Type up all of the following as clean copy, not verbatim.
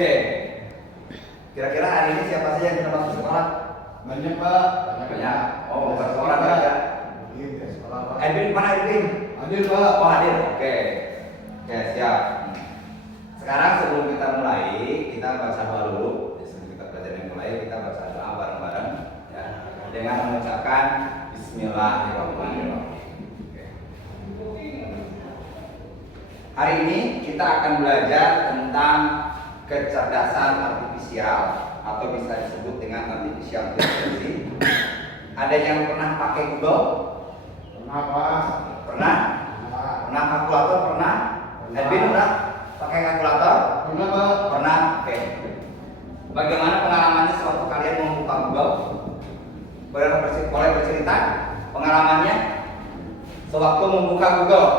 Oke. Kira-kira hari ini siapa saja yang kita masuk sekolah? Banyak Pak. Banyak. Oh, berapa orang ya? Iya, sekolah Pak. Edwin mana Edwin? Hadir Pak. Oh hadir. Oke. Oke siap. Sekarang sebelum kita mulai, kita baca doa dulu. Sebelum kita belajar mulai, kita baca doa bareng-bareng ya. Dengan mengucapkan Bismillahirrahmanirrahim. Oke. Hari ini kita akan belajar tentang kecerdasan artifisial atau bisa disebut dengan artificial intelligence. Ada yang pernah pakai Google? Pernah Pak. Pernah? Pernah. Pernah kalkulator? Pernah? Edwin udah pakai kalkulator? Pernah Pak. Pernah? Oke. Bagaimana pengalamannya sewaktu kalian membuka Google? Boleh bercerita pengalamannya sewaktu membuka Google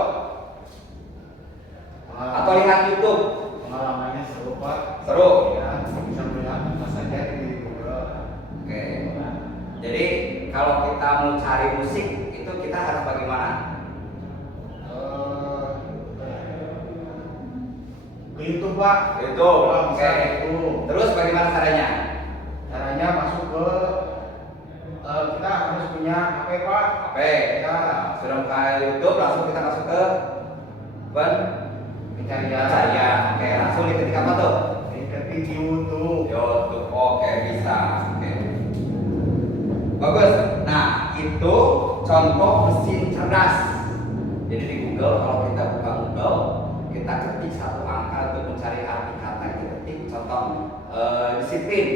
atau lihat YouTube? Pengalamannya seru Pak. Seru? Ya, bisa melihat apa saja di Google. Oke. Jadi kalau kita mau cari musik itu kita harus bagaimana? Ke YouTube Pak. Itu. Oke. Itu. Terus bagaimana caranya? Caranya masuk ke kita harus punya HP Pak. HP. Ya. Sudah buka YouTube langsung kita masuk ke pencarian. Oke, langsung diketik apa tuh? Diketik di YouTube. YouTube. Oke, bisa. Oke. Bagus. Nah, itu contoh mesin cerdas. Jadi di Google kalau kita buka Google, kita ketik satu angka untuk mencari arti kata, kita ketik contoh disiplin.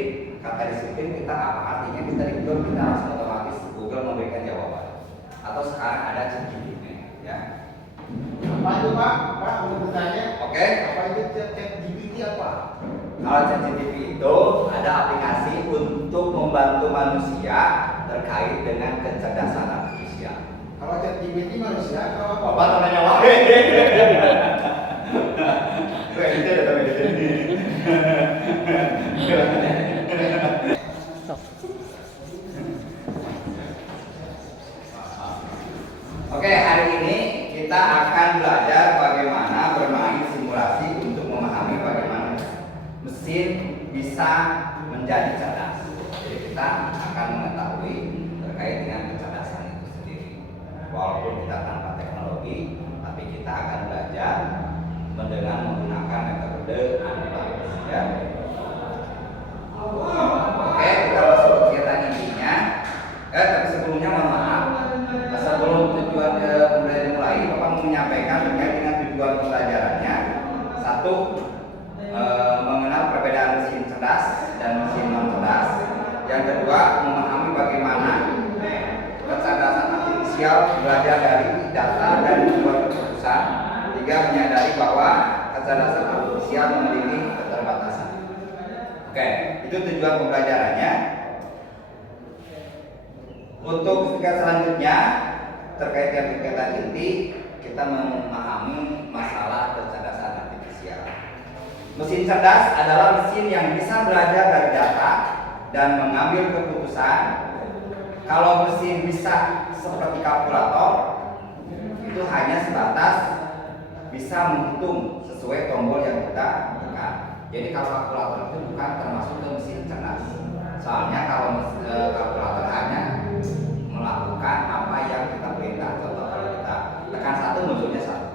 Kata disiplin kita apa artinya, kita di Google kita langsung otomatis Google memberikan jawaban. Atau sekarang ada ChatGPT ya. Apa itu Pak? Pak mau bertanya. Oke. Apa itu ChatGPT apa? Kalau ChatGPT itu ada aplikasi untuk membantu manusia terkait dengan kecerdasan artifisial. Kalau ChatGPT manusia atau apa? Bapak namanya apa? Itu ada namanya jadi. Oke, hari ini kita akan belajar bagaimana bermain simulasi untuk memahami bagaimana mesin bisa menjadi cerdas. Jadi kita akan mengetahui terkait dengan kecerdasan itu sendiri. Walaupun kita tanpa teknologi, tapi kita akan belajar dengan menggunakan metode analisis ya. Oke, kita masuk ke kegiatan intinya. Tapi sebelumnya mohon maaf. Sebelum tujuan pembelajaran mulai, Bapak mau menyampaikan terkait dengan tujuan pembelajarannya. Satu, mengenal perbedaan mesin cerdas dan mesin non cerdas. Yang kedua, memahami bagaimana kecerdasan artifisial belajar dari data dan membuat keputusan. Tiga, menyadari bahwa kecerdasan artifisial memiliki keterbatasan. Oke, itu tujuan pembelajarannya. Untuk kegiatan selanjutnya terkait dengan kegiatan inti, kita memahami masalah kecerdasan artifisial. Mesin cerdas adalah mesin yang bisa belajar dari data dan mengambil keputusan. Kalau mesin bisa seperti kalkulator, itu hanya sebatas bisa menghitung sesuai tombol yang kita tekan. Jadi kalau kalkulator itu bukan termasuk ke mesin cerdas. Soalnya kalau kalkulator hanya melakukan apa yang kita perintah. Contoh kalau kita tekan satu munculnya satu.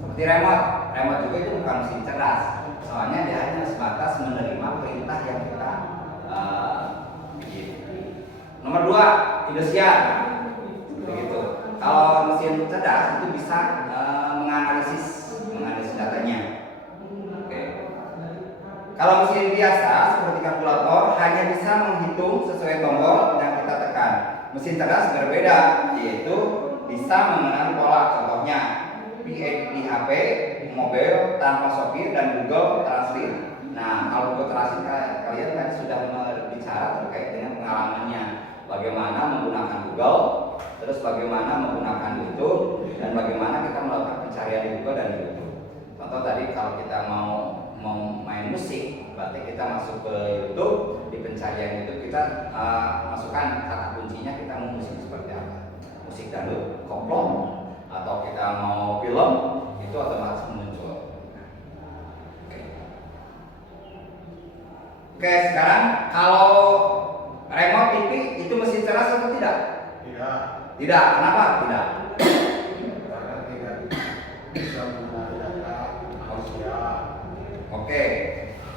Seperti remote juga itu bukan mesin cerdas. Soalnya dia hanya sebatas menerima perintah yang kita bikin. Nomor 2, Indosiar. Begitu. Kalau mesin cerdas itu bisa menganalisis datanya. Oke. Kalau mesin biasa seperti kalkulator hanya bisa menghitung sesuai tombol yang kita tekan. Mesin cerdas berbeda, yaitu bisa mengenali pola. Contohnya di HP, mobil tanpa sopir dan Google Translate. Nah, kalau Google Translate kalian kan sudah berbicara terkait dengan pengalamannya, bagaimana menggunakan Google, terus bagaimana menggunakan YouTube, dan bagaimana kita melakukan pencarian di Google dan di YouTube. Contoh tadi kalau kita mau main musik, berarti kita masuk ke YouTube, di pencarian YouTube kita masukkan kata kuncinya, kita mau musik seperti apa, musik dangdut, koplo, atau kita mau film, itu otomatis muncul. Oke. Oke, sekarang kalau remote TV itu mesin cerdas atau tidak? Tidak. Tidak. Kenapa tidak? Karena tidak bisa menggunakan data manusia. Oke,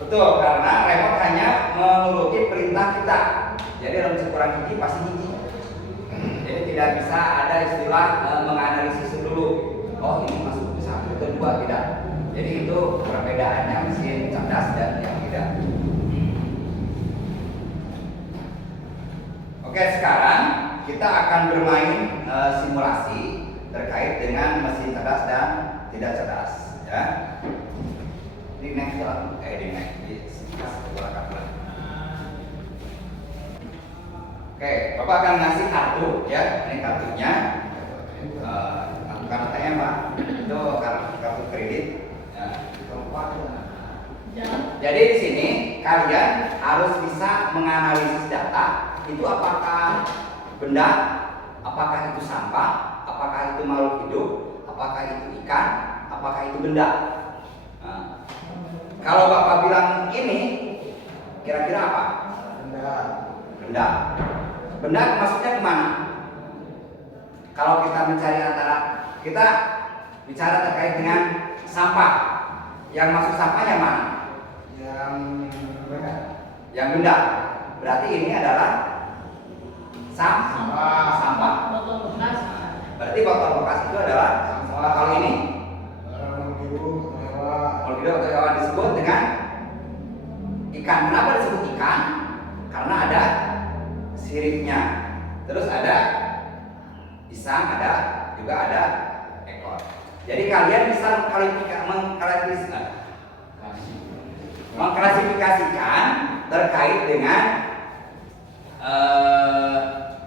betul, karena remote hanya menuruti perintah kita. Jadi dalam kurang hiji pasti hiji. Jadi tidak bisa ada istilah menganalisis dulu. Oh ini masuk ke satu ke dua, tidak. Jadi itu perbedaannya mesin cerdas dan yang tidak. Oke, sekarang kita akan bermain simulasi terkait dengan mesin cerdas dan tidak cerdas. Ya. Di next lah, di next di belakang. Oke, Bapak akan ngasih kartu ya. Ini kartunya. Kartu ATM Pak. Itu kartu kredit. Jadi di sini kalian harus bisa menganalisis data. Itu apakah benda, apakah itu sampah, apakah itu makhluk hidup, apakah itu ikan, apakah itu benda. Nah, kalau Bapak bilang ini, kira-kira apa? Benda. Benda. Benda maksudnya kemana? Kalau kita mencari antara kita bicara terkait dengan sampah, yang masuk sampah yang mana? Yang benda. Yang benda. Berarti ini adalah sampah. Botol bekas. Berarti botol bekas itu adalah sampah. Kalau ini kalau hidup atau hewan disebut dengan ikan. Kenapa disebut ikan? Karena ada siripnya. Terus ada pisang, juga ada ekor. Jadi kalian bisa mengklasifikasikan terkait dengan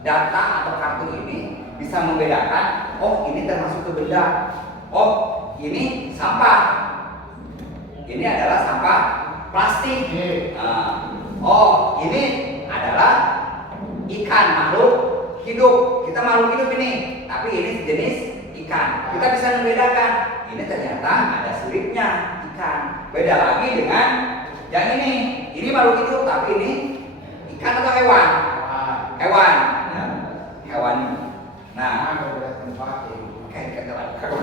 data atau kartu ini, bisa membedakan, oh ini termasuk ke benda, oh ini sampah, ini adalah sampah plastik, oh ini adalah ikan, makhluk hidup. Kita makhluk hidup ini, tapi ini jenis ikan. Kita bisa membedakan, ini ternyata ada siripnya ikan. Beda lagi dengan yang ini makhluk hidup, tapi ini ikan atau hewan? Hewan. Ya, hewan. Nah, kayak kata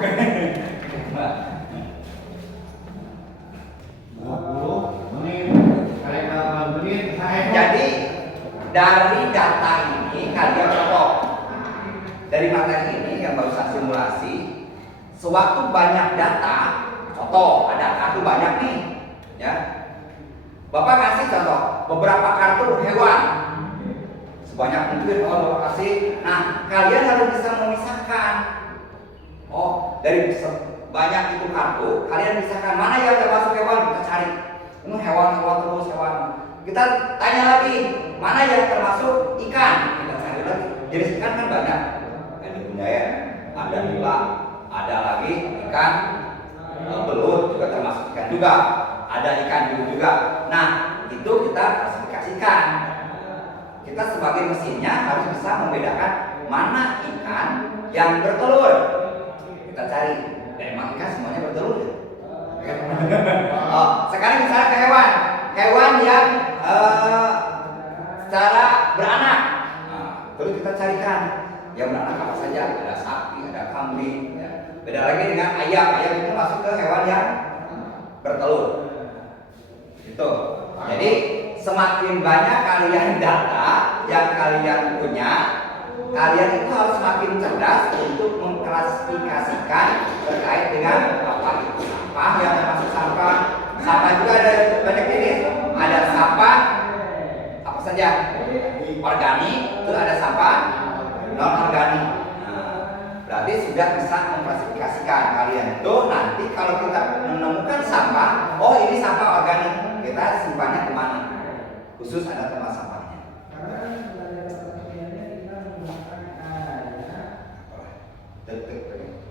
jadi dari data ini kalian foto. Dari materi ini yang barusan simulasi, sewaktu banyak data, contoh ada kartu banyak nih, ya. Bapak kasih contoh beberapa kartu hewan, sebanyak mungkin Bapak kasih. Nah, kalian harus bisa memisahkan. Oh, dari banyak itu kartu, kalian misahkan mana yang termasuk hewan, kita cari. Ini hewan terus hewan. Kita tanya lagi, mana yang termasuk ikan, kita cari lagi. Jenis ikan kan banyak. Ya, ada nila, ada lagi ikan belut juga termasuk ikan juga, ada ikan hiu juga. Nah itu kita klasifikasikan. Kita sebagai mesinnya harus bisa membedakan mana ikan yang bertelur. Kita cari, emang ikan semuanya bertelur ya? Oh, sekarang misalnya ke hewan yang secara beranak. Nah, terus kita carikan. Yang beranak apa saja, ada sapi, ada kambing, ya. Beda lagi dengan ayam itu masuk ke hewan yang bertelur. Itu. Jadi semakin banyak kalian data yang kalian punya, kalian itu harus semakin cerdas untuk mengklasifikasikan terkait dengan apa itu sampah yang termasuk sampah. Sampah juga ada banyak jenis. Ada sampah apa saja? Organik, itu ada sampah non organik. Nah, berarti sudah bisa mengklasifikasikan kalian itu. Nanti kalau kita menemukan sampah, oh ini sampah organik, kita simpannya kemana? Khusus ada tempat sampahnya.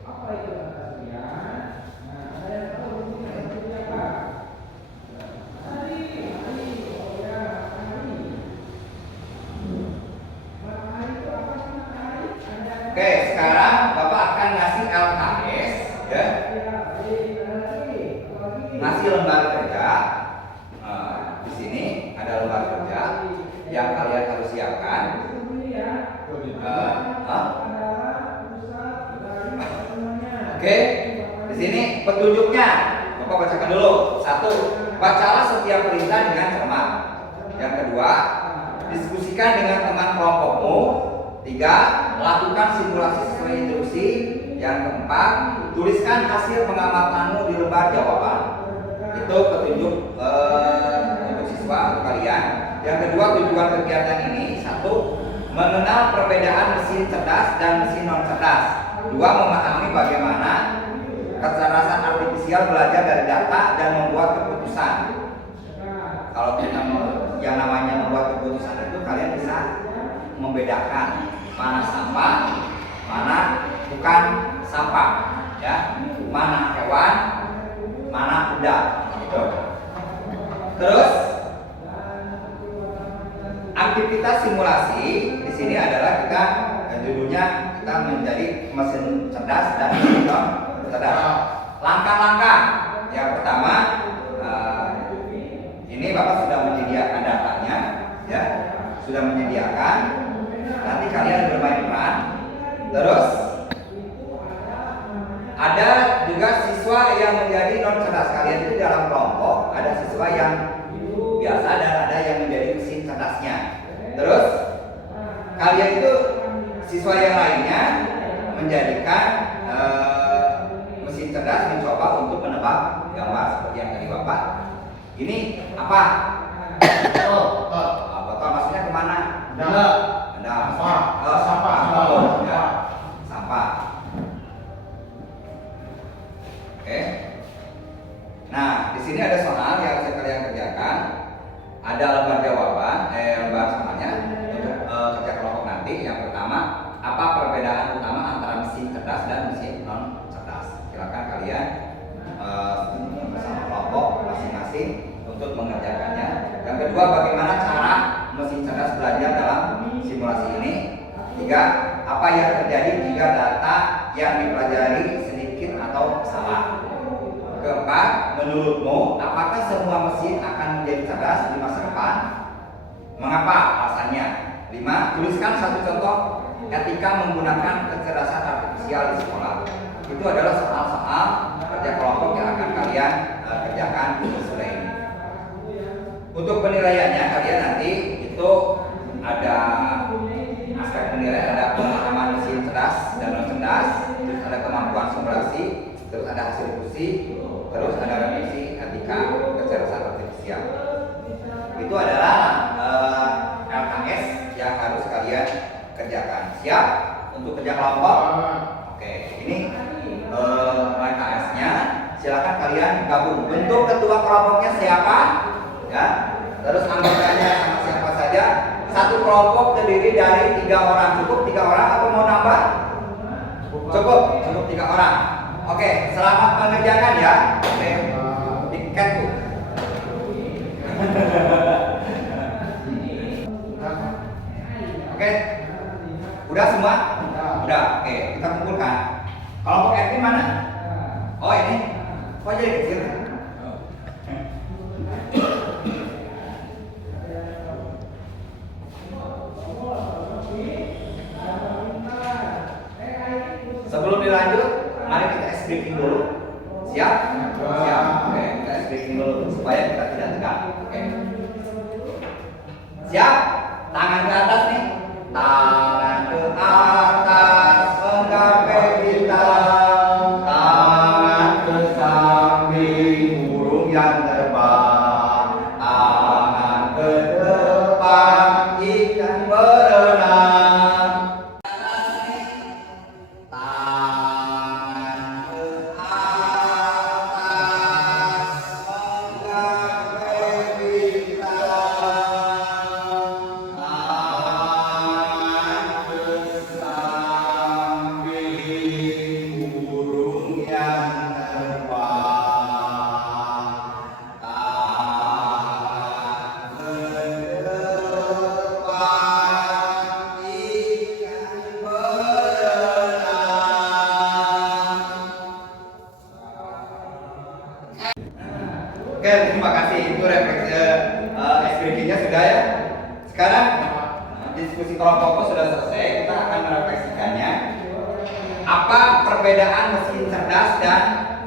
Apa itu batasnya? Oke, sekarang Bapak akan ngasih LKS, ya. Ngasih lembar kerja. Di sini ada bacalah setiap perintah dengan cermat. Yang kedua, diskusikan dengan teman kelompokmu. 3. Lakukan simulasi sesuai instruksi. Yang keempat, tuliskan hasil pengamatanmu di lembar jawaban. Itu petunjuk untuk siswa, untuk kalian. Yang kedua, tujuan kegiatan ini: 1. Mengenal perbedaan mesin cerdas dan mesin non cerdas. 2. Memahami bagaimana kecerdasan artifisial belajar dari data dan membuat keputusan. Kalau kita yang namanya membuat keputusan itu, kalian bisa membedakan mana sampah, mana bukan sampah, ya, mana hewan, mana kuda, gitu. Terus aktivitas simulasi di sini adalah kita judulnya kita menjadi mesin cerdas dan mesin non cerdas. Langkah-langkah yang pertama, ini Bapak sudah menyediakan datanya, ya, sudah menyediakan. Nanti kalian bermain peran. Terus ada juga siswa yang menjadi non cerdas. Kalian itu dalam kelompok ada siswa yang biasa dan ada yang menjadi mesin cerdasnya. Terus kalian itu siswa yang lainnya menjadikan mesin cerdas mencoba untuk menebak gambar seperti yang tadi Bapak. Ini apa? Botol maksudnya kemana? Sampah. Oke. Nah, di sini ada soal yang harus kalian kerjakan. Ada lembar jawaban, lembar soalnya untuk kerja kelompok nanti. Yang pertama, apa perbedaan utama antara mesin cerdas dan mesin non cerdas? Silakan kalian bersama kelompok masing-masing untuk mengerjakannya. Yang kedua, bagaimana cara mesin cerdas belajar dalam simulasi ini? 3. Apa yang terjadi jika data yang dipelajari sedikit atau salah? Keempat, menurutmu apakah semua mesin akan menjadi cerdas di masa depan? Mengapa? Alasannya. 5. Tuliskan satu contoh ketika menggunakan kecerdasan artifisial di sekolah. Itu adalah soal-soal kerja kelompok yang akan kalian kerjakan sore ini. Untuk penilaiannya kalian nanti itu ada aspek penilaian, ada pemahaman mesin cerdas dan non cerdas, terus ada kemampuan simulasi, terus ada hasil diskusi, terus ada revisi etika kecerdasan artifisial. Itu adalah LKS yang harus kalian kerjakan. Siap untuk kerja kelompok? Oke, ini LKS-nya. Silakan kalian gabung. Bentuk ketua kelompoknya siapa? Ya. Terus anggotanya sama siapa saja? Satu kelompok terdiri dari 3 orang. Cukup 3 orang atau mau nambah? Cukup 3 orang. Oke, selamat mengerjakan ya. Oke, tiket tuh. Oke, udah semua? Udah. Oke, kita kumpulkan. Kelompok admin mana? Oh ini. Kok jadi kecil? Sebelum dilanjut, mari kita briefing dulu. Siap? Siap. Oke, kita briefing dulu supaya kita tidak tegang. Oke. Siap? Tangan ke atas nih. Tangan ke atas, menggapai bintang. Tangan ke samping, burung yang terbang. Tangan ke depan, ikan berenang. Oke, terima kasih. Itu refleksi SPG-nya sudah ya. Sekarang diskusi kelompok sudah selesai. Kita akan merefleksikannya. Apa perbedaan mesin cerdas dan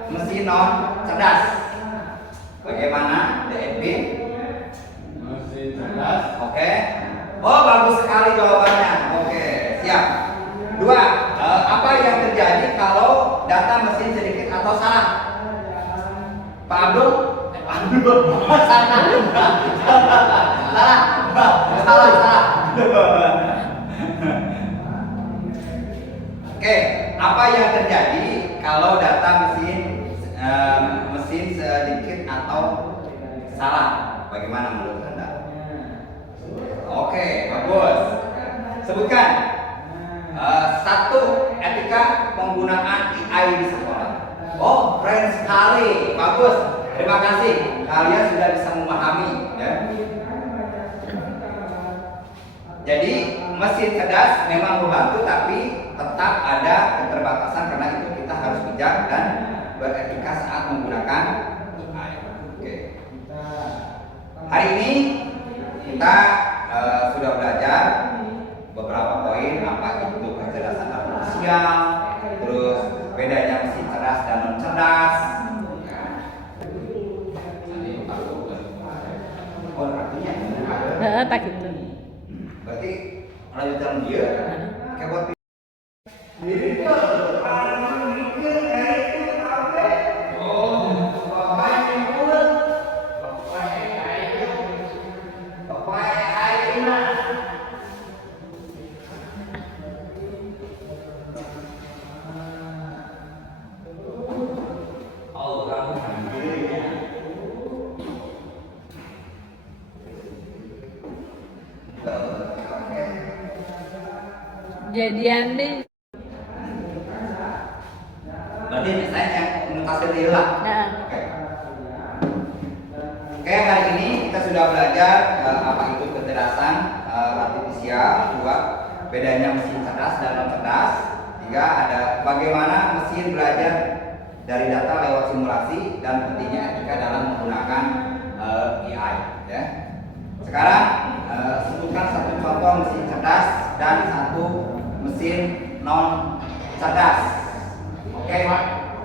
mesin non cerdas? Bagaimana, Edwin? Mesin cerdas. Oke. Oh, bagus sekali jawabannya. Oke, siap. Dua, apa yang terjadi kalau data mesin sedikit atau salah? Pak Abdul? Abdul. Salah. Salah. Oke, apa yang terjadi kalau data mesin sedikit atau salah? Bagaimana menurut Anda? Oke, bagus. Sebutkan satu etika penggunaan AI di sekolah. Oh, keren sekali, bagus. Terima kasih. Kalian sudah bisa memahami, ya. Jadi mesin cerdas memang membantu, tapi tetap ada keterbatasan karena itu kita harus bijak dan beretika saat menggunakan AI. Oke. Hari ini kita sudah belajar beberapa poin, apa itu kecerdasan artifisial, terus bedanya mesin cerdas dan non cerdas. Oh, artinya Tak gitu. berarti lanjutan dia kayak buat Jadian deh. berarti misalnya yang mutasi hilang. Nah. Oke. Oke, hari ini kita sudah belajar apa itu kecerdasan artifisial, dua bedanya mesin cerdas dan non cerdas, tiga ada bagaimana mesin belajar dari data lewat simulasi dan pentingnya etika dalam menggunakan AI. Ya. Sekarang sebutkan satu contoh mesin cerdas dan satu mesin non cerdas.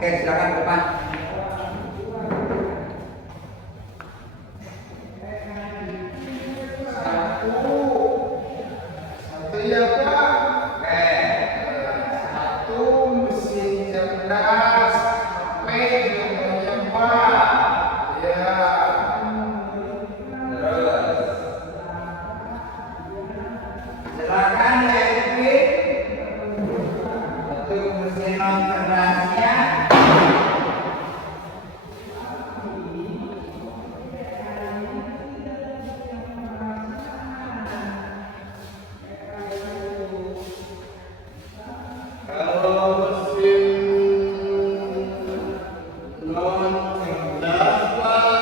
Oke, silakan ke depan. Iya Pak. Oke. Satu mesin cerdas HP namanya Pak. Ya. Terus. Silakan Edwin. Untuk mesin non cerdasnya. Kalau mesin non cerdas Pak,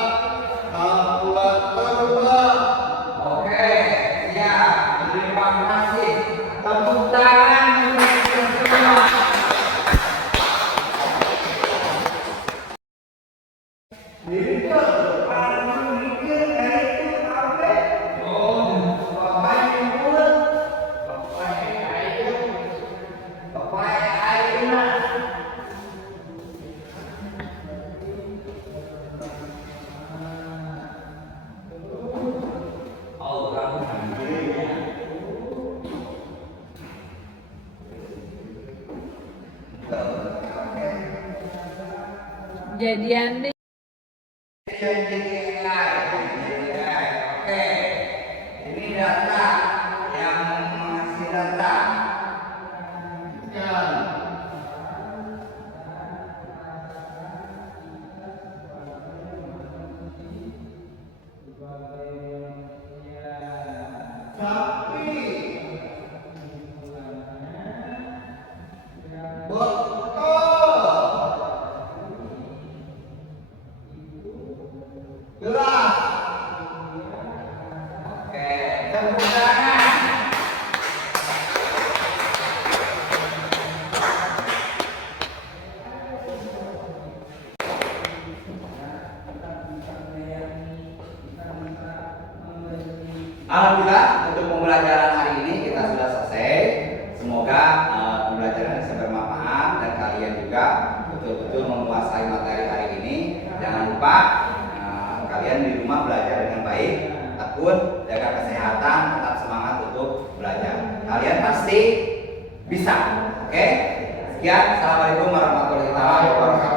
kalkulator Pak. Oke, siap. Terima kasih. Tepuk tangan untuk semua. Jadian deh. Oke, ini data yang menghasil data. Tapi gelas. Oke, tepuk tangan. Alhamdulillah untuk pembelajaran hari ini kita sudah selesai. Semoga pembelajaran bisa bermanfaat dan kalian juga betul-betul menguasai materi hari ini. Jangan lupa kalian di rumah belajar dengan baik, tekun, jaga kesehatan, tetap semangat untuk belajar. Kalian pasti bisa. Oke? Sekian, assalamualaikum warahmatullahi wabarakatuh.